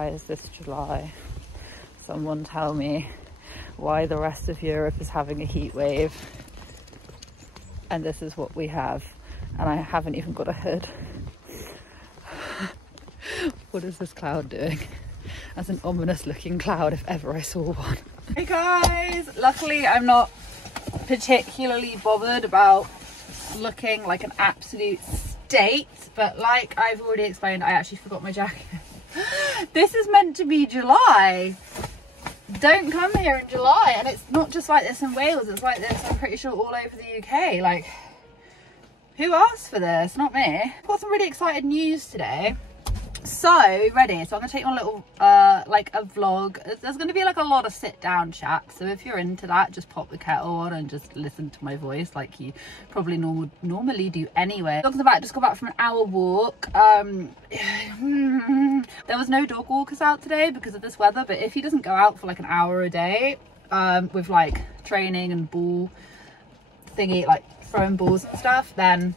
Why is this July? Someone tell me why the rest of Europe is having a heat wave and this is what we have, and I haven't even got a hood. What is this cloud doing? That's an ominous looking cloud if ever I saw one. Hey guys, luckily I'm not particularly bothered about looking like an absolute state, but like I've already explained, I actually forgot my jacket. This is meant to be July. Don't come here in July. And it's not just like this in Wales, it's like this, I'm pretty sure, all over the UK. Like, who asked for this? Not me. I've got some really exciting news today. So, ready? So I'm gonna take you on a little, like a vlog. There's gonna be like a lot of sit down chat. So if you're into that, just pop the kettle on and just listen to my voice like you probably normally do anyway. Just got back from an hour walk. There was no dog walkers out today because of this weather, but if he doesn't go out for like an hour a day, with like training and ball thingy, like throwing balls and stuff, then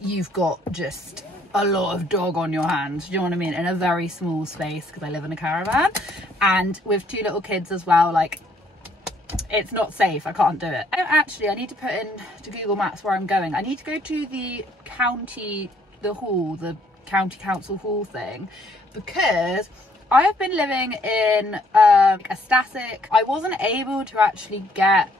you've got just a lot of dog on your hands, do you know what I mean, in a very small space, because I live in a caravan and with 2 little kids as well. Like, it's not safe. I can't do it. I need to put in to Google Maps where I'm going. I need to go to the county council hall thing, because I have been living in a static. I wasn't able to actually get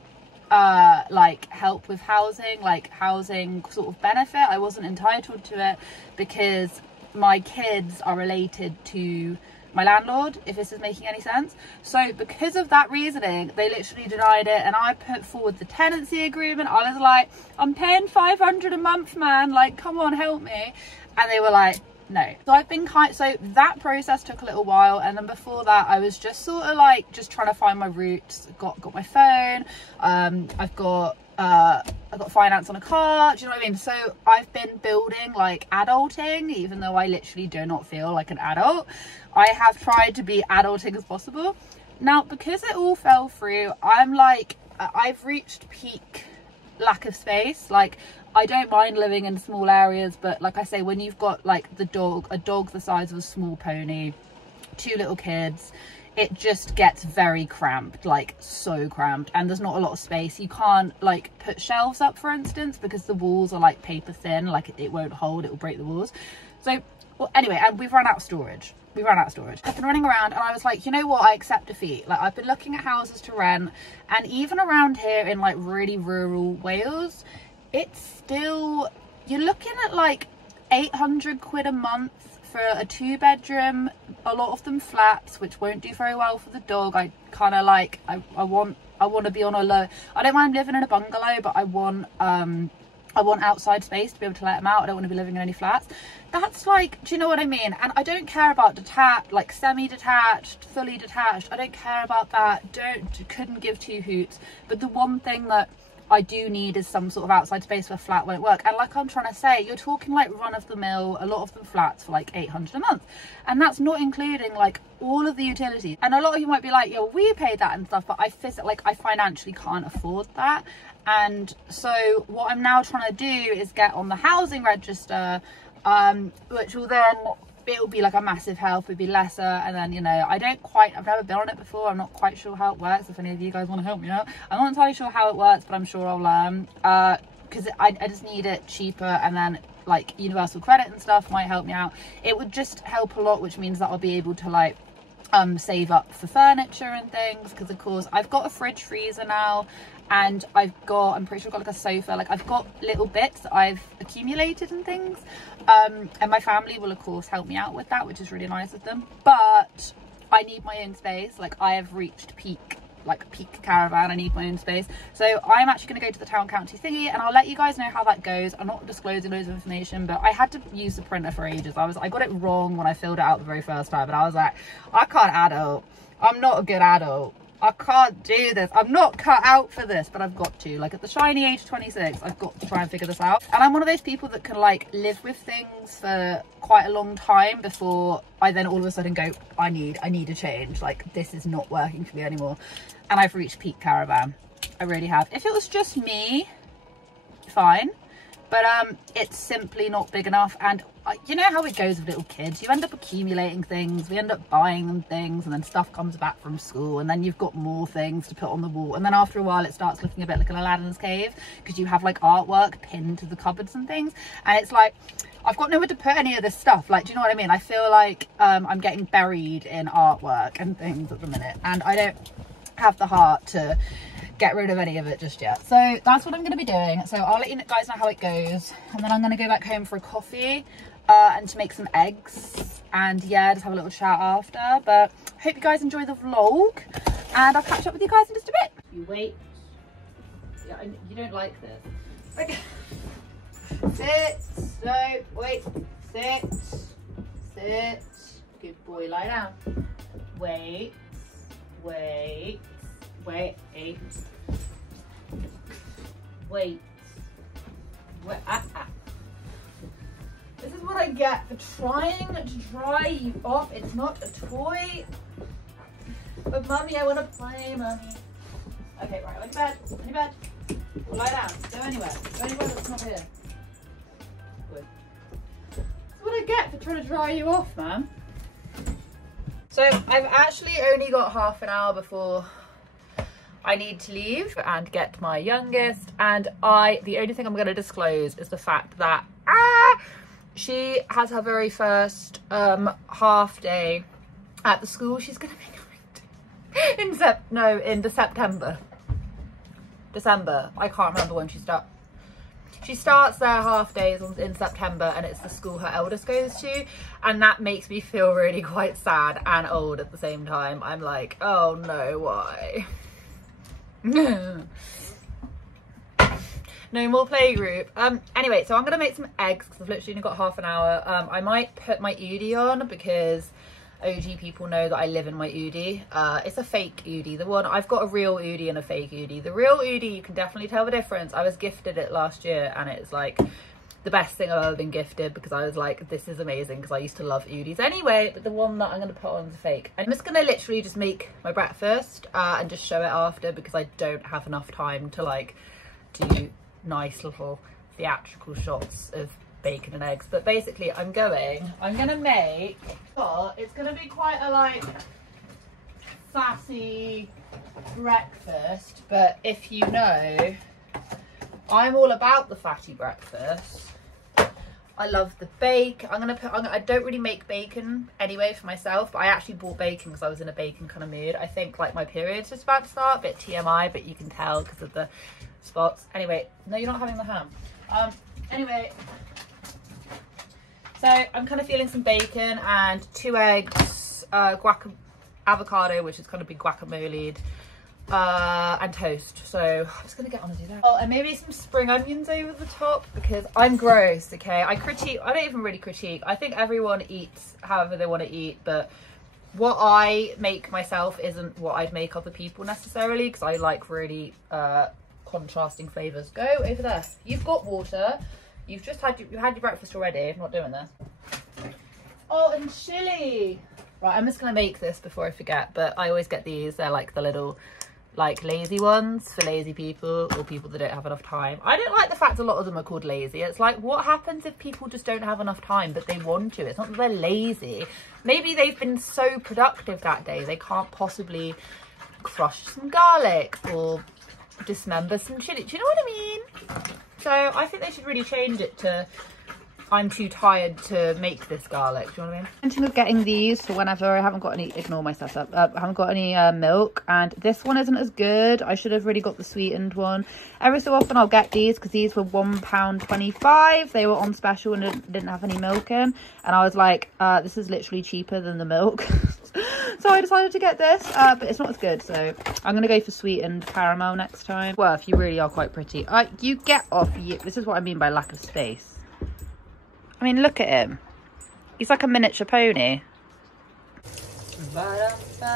like help with housing, like housing sort of benefit. I wasn't entitled to it because my kids are related to my landlord, if this is making any sense. So because of that reasoning, they literally denied it, and I put forward the tenancy agreement. I was like, I'm paying 500 a month, man, like come on, help me. And they were like, no. So I've been so that process took a little while, and then before that I was just sort of like just trying to find my roots. Got my phone, I've got finance on a car, do you know what I mean? So I've been building like adulting, even though I literally do not feel like an adult. I have tried to be adulting as possible. Now, because it all fell through, I'm like, I've reached peak lack of space. Like, I don't mind living in small areas, but like I say, when you've got like a dog the size of a small pony, 2 little kids, it just gets very cramped, like so cramped, and there's not a lot of space. You can't like put shelves up, for instance, because the walls are like paper thin, like it won't hold, it will break the walls. So, well, anyway, and we've run out of storage. I've been running around and I was like, you know what, I accept defeat. Like, I've been looking at houses to rent, and even around here in like really rural Wales, it's still, you're looking at like 800 quid a month for a 2-bedroom, a lot of them flats, which won't do very well for the dog. I kind of like, I want to be on a low, I don't mind living in a bungalow, but I want outside space to be able to let them out. I don't want to be living in any flats. That's like, do you know what I mean? And I don't care about detached, like semi-detached, fully detached. I don't care about that. Couldn't give 2 hoots. But the one thing that I do need is some sort of outside space where flat won't work. And like I'm trying to say, you're talking like run-of-the-mill, a lot of them flats for like 800 a month. And that's not including like all of the utilities. And a lot of you might be like, yeah, we pay that and stuff, but I financially can't afford that. And so what I'm now trying to do is get on the housing register, which will then, it'll be like a massive help, it'll be lesser. And then, you know, I've never been on it before, I'm not quite sure how it works. If any of you guys want to help me out, I'm not entirely sure how it works, but I'm sure I'll learn, because I just need it cheaper, and then like universal credit and stuff might help me out. It would just help a lot, which means that I'll be able to like save up for furniture and things, because of course I've got a fridge freezer now, and I'm pretty sure I've got like a sofa. Like, I've got little bits that I've accumulated and things, and my family will of course help me out with that, which is really nice of them. But I need my own space. Like, I have reached peak caravan. I need my own space. So I'm actually going to go to the town county thingy, and I'll let you guys know how that goes. I'm not disclosing loads of information, but I had to use the printer for ages. I got it wrong when I filled it out the very first time, and I was like, I can't adult. I'm not a good adult. I can't do this. I'm not cut out for this, but I've got to. Like, at the shiny age of 26, I've got to try and figure this out. And I'm one of those people that can like live with things for quite a long time before I then all of a sudden go, I need a change. Like, this is not working for me anymore. And I've reached peak caravan. I really have. If it was just me, fine. but it's simply not big enough. And you know how it goes with little kids, you end up accumulating things, we end up buying them things, and then stuff comes back from school, and then you've got more things to put on the wall, and then after a while it starts looking a bit like an Aladdin's cave, because you have like artwork pinned to the cupboards and things, and it's like I've got nowhere to put any of this stuff. Like, do you know what I mean? I feel like I'm getting buried in artwork and things at the minute, and I don't have the heart to get rid of any of it just yet. So that's what I'm going to be doing. So I'll let you guys know how it goes, and then I'm going to go back home for a coffee and to make some eggs, and yeah, just have a little chat after. But hope you guys enjoy the vlog, and I'll catch up with you guys in just a bit. You wait. Yeah, you don't like this. Okay. Sit. No, wait. Sit. Sit. Good boy. Lie down. Wait. Wait. Wait. Wait. Wait. Wait. This is what I get for trying to dry you off. It's not a toy. But mummy, I want to play, mummy. Okay, right. On your bed. On your bed. Or lie down. Go anywhere. Go anywhere that's not here. Good. That's what I get for trying to dry you off, man. So I've actually only got half an hour before I need to leave and get my youngest, and the only thing I'm going to disclose is the fact that she has her very first half day at the school she's going to be going to in December. I can't remember when she starts. She starts their half days in September, and it's the school her eldest goes to, and that makes me feel really quite sad and old at the same time. I'm like, oh no, why? No more playgroup. Anyway, so I'm gonna make some eggs because I've literally only got half an hour. I might put my Udi on because OG people know that I live in my Udi. It's a fake Udi. The one I've got a real Udi and a fake Udi. The real Udi, you can definitely tell the difference. I was gifted it last year, and it's like the best thing I've ever been gifted, because I was like, this is amazing, because I used to love Udis anyway. But the one that I'm going to put on is fake. I'm just going to literally just make my breakfast and just show it after, because I don't have enough time to like do nice little theatrical shots of bacon and eggs. But basically I'm gonna make, it's gonna be quite a like sassy breakfast, but if you know, I'm all about the fatty breakfast. I love the bake. I don't really make bacon anyway for myself, but I actually bought bacon because I was in a bacon kind of mood. I think like my period's just about to start, a bit TMI, but you can tell because of the spots. Anyway, no, you're not having the ham. Anyway, so I'm kind of feeling some bacon and 2 eggs, avocado, which is going to be guacamole, and toast. So I'm just going to get on and do that. Oh, and maybe some spring onions over the top, because I'm gross, okay? I don't even really critique. I think everyone eats however they want to eat, but what I make myself isn't what I'd make other people necessarily, because I like really contrasting flavours. Go over there. You've got water. You've had your breakfast already. I'm not doing this. Oh, and chili. Right, I'm just going to make this before I forget, but I always get these. They're like the little, like, lazy ones for lazy people or people that don't have enough time. I don't like the fact a lot of them are called lazy. It's like, what happens if people just don't have enough time but they want to? It's not that they're lazy. Maybe they've been so productive that day they can't possibly crush some garlic or dismember some chili. Do you know what I mean? So I think they should really change it to I'm too tired to make this garlic. Do you know what I mean? I'm thinking of getting these for whenever I haven't got any, ignore my setup, I haven't got any milk, and this one isn't as good. I should have really got the sweetened one. Every so often I'll get these because these were £1.25. They were on special and didn't have any milk in, and I was like, this is literally cheaper than the milk. So I decided to get this, but it's not as good, so I'm gonna go for sweetened caramel next time. Well, if you really are quite pretty. You get off. This is what I mean by lack of space. I mean, look at him. He's like a miniature pony. Oh no.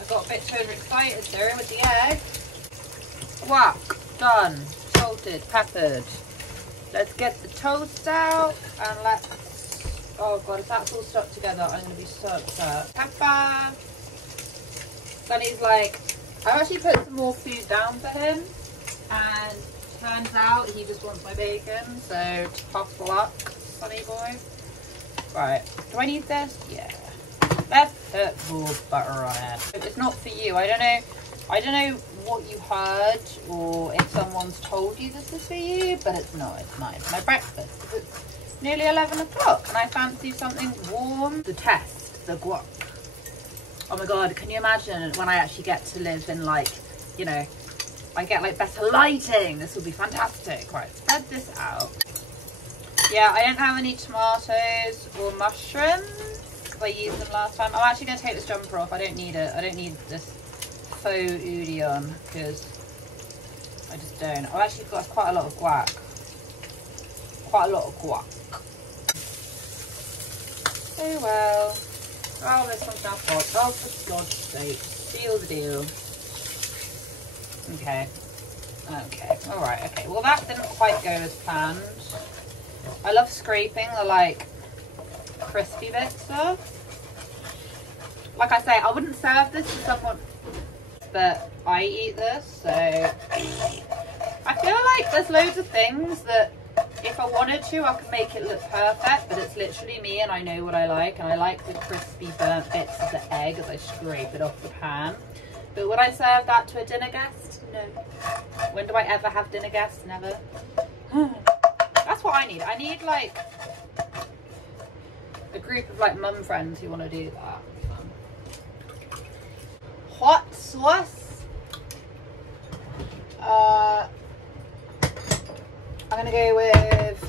I got a bit too excited there with the egg. Whack. Done. Salted, peppered. Let's get the toast out and let's, oh god, if that's all stuck together I'm going to be so upset. Pepper. Sonny's like, I actually put some more food down for him, and turns out he just wants my bacon, so tough luck, Sonny boy. Right, do I need this? Yeah. Let's put more butter on it. It's not for you. I don't know what you heard or if someone's told you this is for you, but it's not. It's not. It's my breakfast. It's nearly 11 o'clock and I fancy something warm to test the guac. Oh my god, can you imagine when I actually get to live in, like, you know, I get like better lighting. This will be fantastic. Right, spread this out. Yeah, I don't have any tomatoes or mushrooms because I used them last time. I'm actually going to take this jumper off. I don't need it. I don't need this faux oudi on because I just don't. I've actually got quite a lot of guac. Quite a lot of guac. Oh well. Oh, this one's now hot. Oh, for God's sake. Seal the deal. Okay. Okay. Alright, okay. Well, that didn't quite go as planned. I love scraping the, like, crispy bits off. Like I say, I wouldn't serve this to someone, but I eat this, so I feel like there's loads of things that if I wanted to, I could make it look perfect, but it's literally me and I know what I like, and I like the crispy burnt bits of the egg as I scrape it off the pan. But would I serve that to a dinner guest? No. When do I ever have dinner guests? Never. That's what I need. I need like a group of like mum friends who want to do that. Hot sauce. I'm gonna go with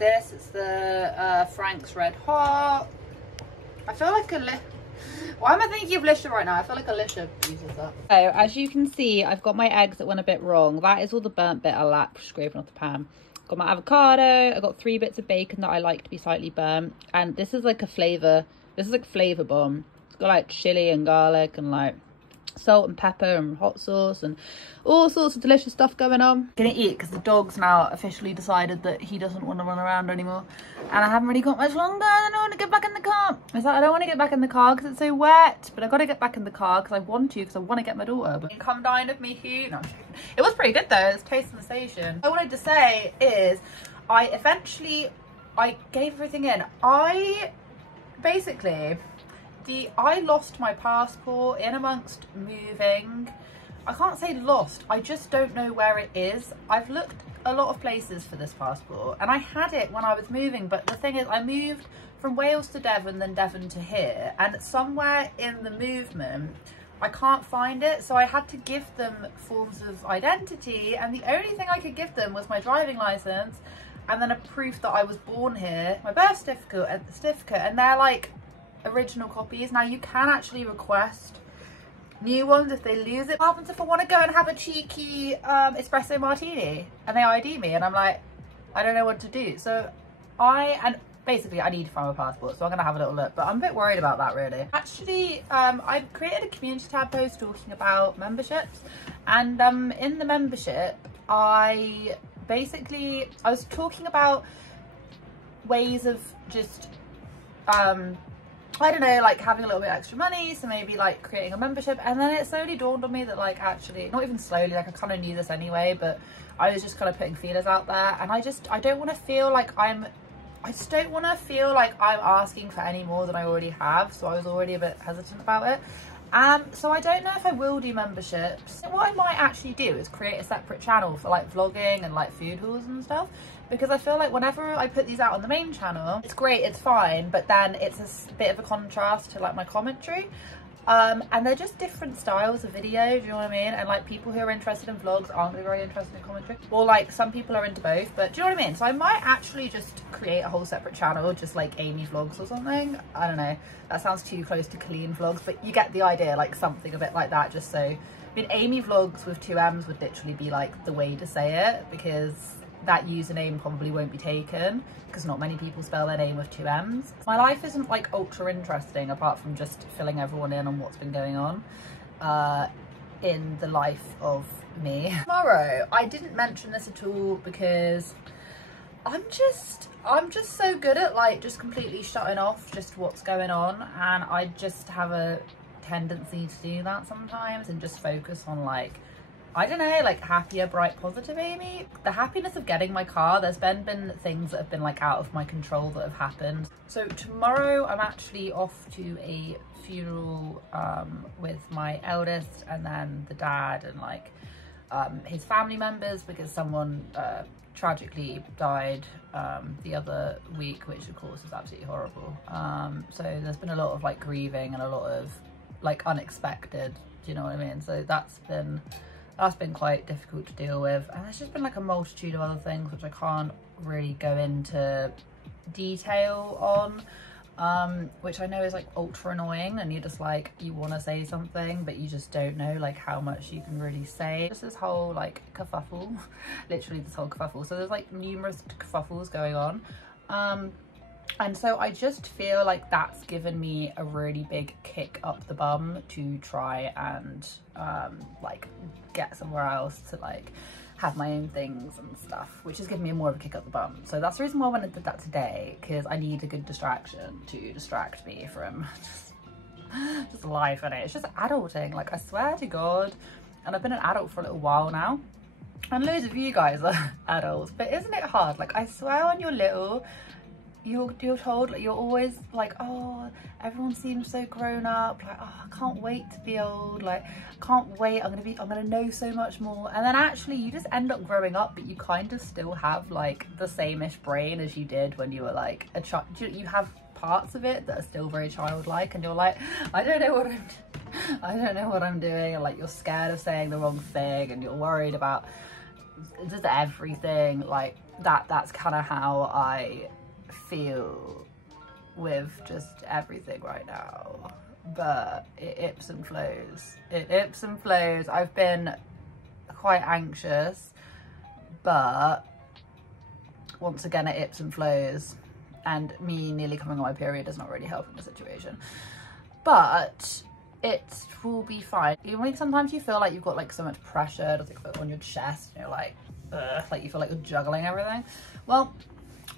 this. It's the Frank's Red Hot. I feel like why am I thinking of Lisha right now? I feel like Alicia uses that. So as you can see, I've got my eggs that went a bit wrong. That is all the burnt bit I like scraping off the pan. Got my avocado. I got 3 bits of bacon that I like to be slightly burnt, and this is like a flavor. This is like flavor bomb. It's got like chili and garlic and like salt and pepper and hot sauce and all sorts of delicious stuff going on. Gonna eat because the dog's now officially decided that he doesn't want to run around anymore, and I haven't really got much longer, and I want to get back in the car. It's like I don't want to get back in the car because it's so wet, but I got to get back in the car because I want to, because I want to get my daughter. But come dine with me, Hugh. No, it was pretty good though. It's taste sensation. What I wanted to say is I gave everything in. I lost my passport in amongst moving. I can't say lost, I just don't know where it is. I've looked a lot of places for this passport and I had it when I was moving, but the thing is I moved from Wales to Devon, then Devon to here, and somewhere in the movement I can't find it, so I had to give them forms of identity, and the only thing I could give them was my driving license and then a proof that I was born here, my birth certificate, and they're like original copies. Now you can actually request new ones if they lose it. What happens if I want to go and have a cheeky espresso martini and they ID me and I'm like, I don't know what to do? So basically I need to find my passport, so I'm gonna have a little look, but I'm a bit worried about that really. Actually, I've created a community tab post talking about memberships, and in the membership I was talking about ways of just I don't know, like having a little bit extra money, so maybe like creating a membership, and then it slowly dawned on me that like actually, not even slowly, like I kind of knew this anyway, but I was just kind of putting feelers out there, and I don't want to feel like I'm asking for any more than I already have, so I was already a bit hesitant about it. So I don't know if I will do memberships. What I might actually do is create a separate channel for like vlogging and like food hauls and stuff, because I feel like whenever I put these out on the main channel, it's great, it's fine, but then it's a bit of a contrast to like my commentary. And they're just different styles of video, do you know what I mean? And like people who are interested in vlogs aren't really very interested in commentary, or like some people are into both, but do you know what I mean? So I might actually just create a whole separate channel, just like Amy vlogs or something. I don't know, that sounds too close to clean vlogs, but you get the idea, like something a bit like that, just so, I mean, Amy vlogs with 2 M's would literally be like the way to say it, because that username probably won't be taken because not many people spell their name with 2 M's. My life isn't like ultra interesting apart from just filling everyone in on what's been going on in the life of me. Tomorrow, I didn't mention this at all because I'm just so good at like just completely shutting off just what's going on, and I just have a tendency to do that sometimes and just focus on like, I don't know, like happier, bright, positive Amy. The happiness of getting my car, there's been things that have been like out of my control that have happened. So tomorrow I'm actually off to a funeral with my eldest and then the dad and like his family members, because someone tragically died the other week, which of course is absolutely horrible. So there's been a lot of like grieving and a lot of like unexpected, do you know what I mean? So that's been quite difficult to deal with, and there's just been like a multitude of other things which I can't really go into detail on, which I know is like ultra annoying, and you're just like, you want to say something but you just don't know like how much you can really say. Just this whole like kerfuffle, literally this whole kerfuffle. So there's like numerous kerfuffles going on, and so I just feel like that's given me a really big kick up the bum to try and like get somewhere else to like have my own things and stuff, which has given me more of a kick up the bum. So that's the reason why I went and did that today, because I need a good distraction to distract me from just life, and it's just adulting. Like, I swear to God, and I've been an adult for a little while now, and loads of you guys are adults, but isn't it hard? Like, I swear when you're little, you're told, like, you're always like, oh, everyone seems so grown up, like, oh, I can't wait to be old, like, can't wait, I'm gonna know so much more. And then actually you just end up growing up, but you kind of still have like the same-ish brain as you did when you were like a child. You have parts of it that are still very childlike, and you're like, I don't know what I'm doing, and like you're scared of saying the wrong thing, and you're worried about just everything like that. That's kind of how I feel with just everything right now, but it ebbs and flows. I've been quite anxious, but once again it ebbs and flows, and me nearly coming on my period is not really helping the situation, but it will be fine. Even like sometimes you feel like you've got like so much pressure just like on your chest, and you're like, ugh, like you feel like you're juggling everything. Well,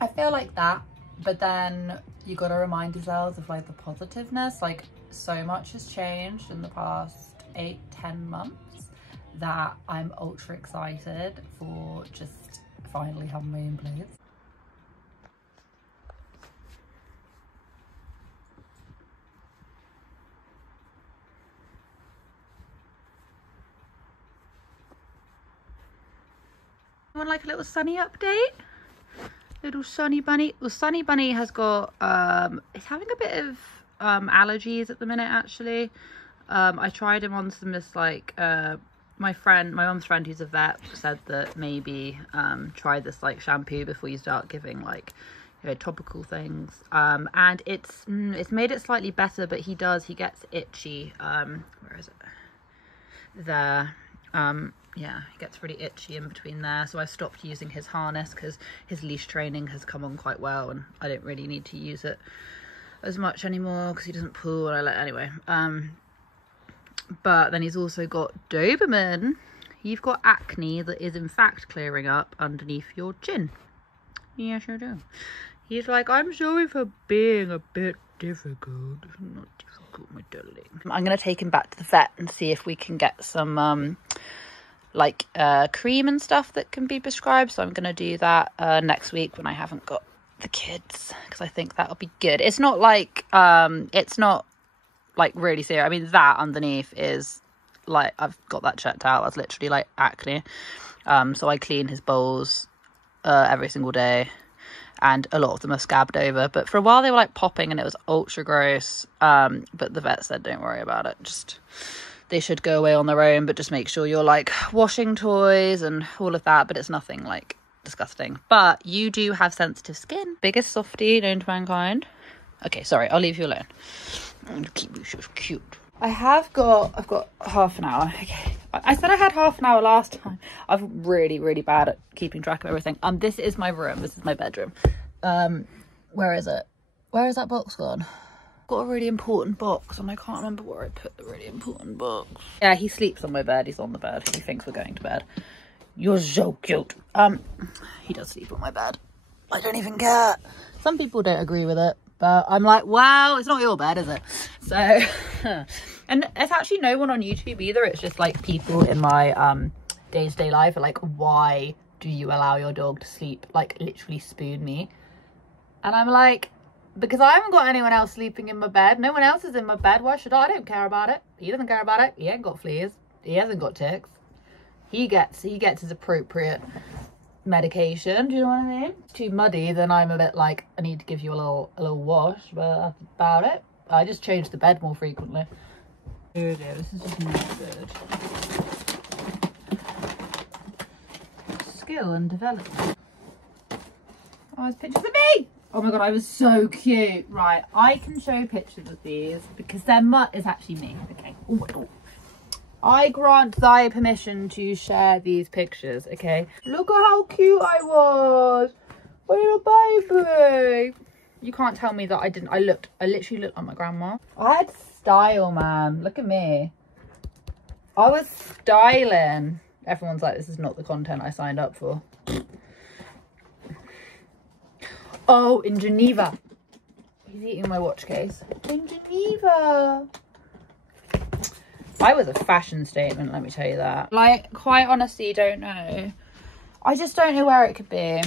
I feel like that, but then you got to remind yourselves of like the positiveness. Like, so much has changed in the past 8-10 months that I'm ultra excited for just finally having my own place. Want like a little sunny update? Little Sunny Bunny. Well, Sunny Bunny has got it's having a bit of allergies at the minute, actually. I tried him on some this like my mum's friend who's a vet said that maybe try this like shampoo before you start giving like, you know, topical things, and it's made it slightly better, but he gets itchy. Where is it? There. Yeah, he gets really itchy in between there, so I stopped using his harness because his leash training has come on quite well, and I don't really need to use it as much anymore because he doesn't pull, and anyway. But then he's also got Doberman. You've got acne that is in fact clearing up underneath your chin. Yes, you do. He's like, I'm sorry for being a bit difficult. Not difficult, my darling. I'm gonna take him back to the vet and see if we can get some like cream and stuff that can be prescribed. So I'm gonna do that next week when I haven't got the kids, because I think that'll be good. It's not like really serious. I mean, that underneath is like, I've got that checked out, that's literally like acne. So I clean his bowls every single day, and a lot of them are scabbed over, but for a while they were like popping and it was ultra gross. But the vet said don't worry about it, just they should go away on their own, but just make sure you're like washing toys and all of that. But it's nothing like disgusting. But you do have sensitive skin. Biggest softie known to mankind. Okay, sorry, I'll leave you alone. I'm gonna keep you so cute. I've got half an hour. Okay, I said I had half an hour last time. I'm really bad at keeping track of everything. This is my room. This is my bedroom. Where is it? Where is that box gone? Got a really important box and I can't remember where I put the really important box. Yeah, he sleeps on my bed. He's on the bed. He thinks we're going to bed. You're so cute. He does sleep on my bed. I don't even care. Some people don't agree with it, but I'm like, well, it's not your bed, is it? So and it's actually no one on YouTube either. It's just like people in my day-to-day life are like, why do you allow your dog to sleep, like literally spoon me? And I'm like, because I haven't got anyone else sleeping in my bed. No one else is in my bed. Why should I? I don't care about it. He doesn't care about it. He ain't got fleas. He hasn't got ticks. He gets his appropriate medication. Do you know what I mean? It's too muddy, then I'm a bit like, I need to give you a little wash, but that's about it. I just change the bed more frequently. Oh dear, this is just not good. Skill and development. Oh, there's pictures of me! Oh my god, I was so cute. Right, I can show pictures of these because their mutt is actually me. Okay. Oh my god. I grant thy permission to share these pictures, okay? Look at how cute I was. My little baby. You can't tell me that I didn't. I literally looked like my grandma. I had style, man. Look at me. I was styling. Everyone's like, this is not the content I signed up for. Oh, in Geneva. He's eating my watch case. In Geneva. I was a fashion statement, let me tell you that. Like, quite honestly, don't know. I just don't know where it could be.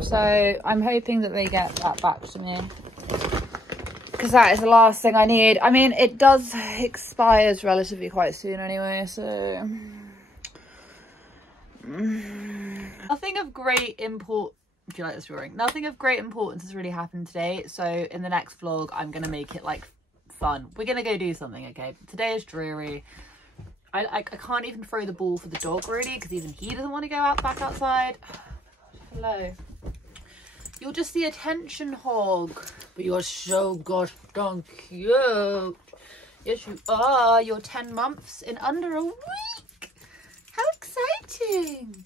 So I'm hoping that they get that back to me, because that is the last thing I need. I mean, it does expires relatively quite soon anyway, so nothing of great import. Do you like this drawing? Nothing of great importance has really happened today, so in the next vlog I'm gonna make it like fun. We're gonna go do something, okay? Today is dreary. I can't even throw the ball for the dog really, because even he doesn't want to go out back outside. Oh my gosh, hello. You're just the attention hog, but you're so gosh darn cute. Yes you are. You're 10 months in under a week. How exciting.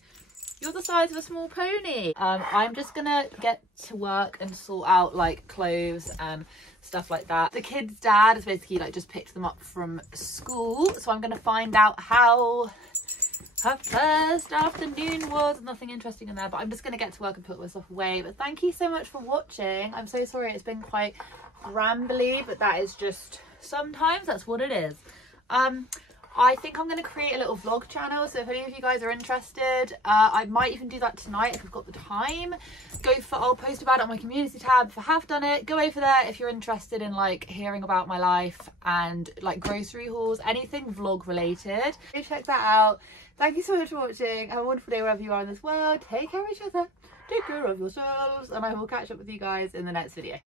You're the size of a small pony. I'm just gonna get to work and sort out like clothes and stuff like that. The kids' dad has basically like just picked them up from school, so I'm gonna find out how her first afternoon was. Nothing interesting in there, but I'm just gonna get to work and put my stuff away. But thank you so much for watching. I'm so sorry it's been quite rambly, but that is just, sometimes that's what it is. I think I'm going to create a little vlog channel, so if any of you guys are interested, I might even do that tonight if I've got the time. I'll post about it on my community tab if I have done it. Go over there if you're interested in like hearing about my life and like grocery hauls, anything vlog related. Go check that out. Thank you so much for watching. Have a wonderful day wherever you are in this world. Take care of each other, take care of yourselves, and I will catch up with you guys in the next video.